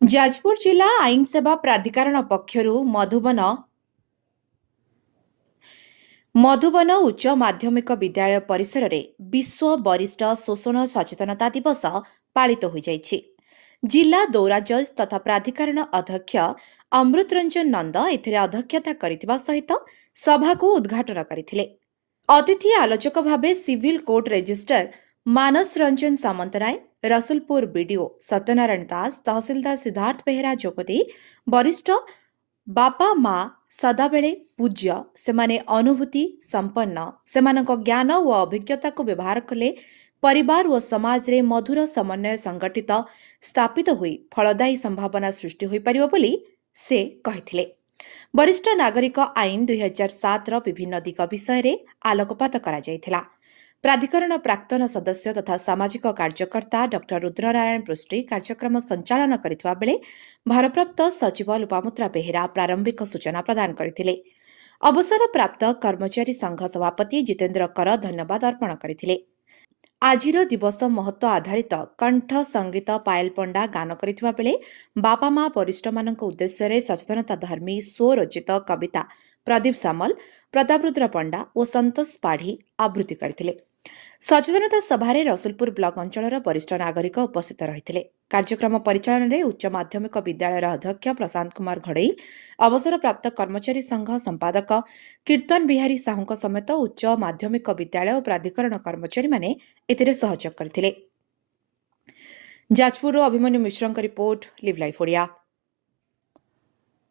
ଯାଜପୁର ଜିଲ୍ଲା ଆଇନ ସେବା ପ୍ରାଧିକରଣ ପକ୍ଷରୁ ମଧୁବନ ଉଚ୍ଚ ମାଧ୍ୟମିକ ବିଦ୍ୟାଳୟ ପରିସରରେ ବିଶ୍ୱ ବରିଷ୍ଠ ଶୋଷଣ ସଚେତନତା ଦିବସ ପାଳିତ ହୋଇଯାଇଛି। ଜିଲ୍ଲା ଦୌରା ଜଜ୍ ତଥା ପ୍ରାଧିକରଣ ଅଧ୍ୟକ୍ଷ ଅମୃତ ରଞ୍ଜନ ନନ୍ଦ ଏଥିରେ ଅଧ୍ୟକ୍ଷତା କରିଥିବା ସହିତ ସଭାକୁ ଉଦ୍ଘାଟନ କରିଥିଲେ। ଅତିଥି ଆଲୋଚକ ଭାବେ civil court registrar Manas Ranjan Samantaray, Rasulpur BDO Satyanarayan Das, ତହସିଲଦାର ସିଦ୍ଧାର୍ଥ ବେହେରା ଯୋଗଦେଇ ବରିଷ୍ଠ ବାପା ମା ସଦାବେଳେ ପୂଜ୍ୟ, ସେମାନେ ଅନୁଭୂତି ସମ୍ପନ୍ନ, ସେମାନଙ୍କ ଜ୍ଞାନ ଓ ଅଭିଜ୍ଞତାକୁ ବ୍ୟବହାର କଲେ ପରିବାର ଓ ସମାଜରେ ମଧୁର ସମନ୍ୱୟ ସଂଗଠିତ ସ୍ଥାପିତ ହୋଇ ଫଳଦାୟୀ ସମ୍ଭାବନା ସୃଷ୍ଟି ହୋଇପାରିବ ବୋଲି ସେ କହିଥିଲେ। ବରିଷ୍ଠ ନାଗରିକ ଆଇନ 2007ର ବିଭିନ୍ନ ଦିଗ ବିଷୟରେ ଆଲୋକପାତ କରାଯାଇଥିଲା। ପ୍ରାଧିକରଣ ପ୍ରାକ୍ତନ ସଦସ୍ୟ ତଥା ସାମାଜିକ କାର୍ଯ୍ୟକର୍ତ୍ତା ଡକ୍ଟର ରୁଦ୍ରନାରାୟଣ ପୃଷ୍ଟି କାର୍ଯ୍ୟକ୍ରମ ସଞ୍ଚାଳନ କରିଥିବା ବେଳେ ଭାରପ୍ରାପ୍ତ ସଚିବ ଲୋପାମୁଦ୍ରା ବେହେରା ପ୍ରାରମ୍ଭିକ ସୂଚନା ପ୍ରଦାନ କରିଥିଲେ। ଅବସରପ୍ରାପ୍ତ କର୍ମଚାରୀ ସଂଘ ସଭାପତି ଜିତେନ୍ଦ୍ର କର ଧନ୍ୟବାଦ ଅର୍ପଣ କରିଥିଲେ। ଆଜିର ଦିବସ ମହତ୍ତ୍ୱ ଆଧାରିତ କଣ୍ଠ ସଙ୍ଗୀତ ପାୟଲ ପଣ୍ଡା ଗାନ କରିଥିବା ବେଳେ ବାପା ମା ବରିଷ୍ଠମାନଙ୍କ ଉଦ୍ଦେଶ୍ୟରେ ସଚେତନତା ଧର୍ମୀ ସ୍ୱରଚିତ କବିତା ପ୍ରଦୀପ ସାମଲ, ପ୍ରତାପରୁଦ୍ର ପଣ୍ଡା ଓ ସନ୍ତୋଷ ପାଢ଼ୀ ଆବୃତ୍ତି କରିଥିଲେ। ସଚେତନତା ସଭାରେ ରସୁଲପୁର ବ୍ଲକ ଅଞ୍ଚଳର ବରିଷ୍ଠ ନାଗରିକ ଉପସ୍ଥିତ ରହିଥିଲେ। କାର୍ଯ୍ୟକ୍ରମ ପରିଚାଳନାରେ ଉଚ୍ଚ ମାଧ୍ୟମିକ ବିଦ୍ୟାଳୟର ଅଧ୍ୟକ୍ଷ ପ୍ରଶାନ୍ତ କୁମାର ଘଡ଼େଇ, ଅବସରପ୍ରାପ୍ତ କର୍ମଚାରୀ ସଂଘ ସମ୍ପାଦକ କୀର୍ତ୍ତନ ବିହାରୀ ସାହୁଙ୍କ ସମେତ ଉଚ୍ଚ ମାଧ୍ୟମିକ ବିଦ୍ୟାଳୟ ଓ ପ୍ରାଧିକରଣ କର୍ମଚାରୀମାନେ ଏଥିରେ ସହଯୋଗ କରିଥିଲେ। ଯାଜପୁରରୁ ଅଭିମନ୍ୟୁ ମିଶ୍ରଙ୍କ ରିପୋର୍ଟ, ଲିଭ୍ ଲାଇଫ୍ ଓଡ଼ିଆ।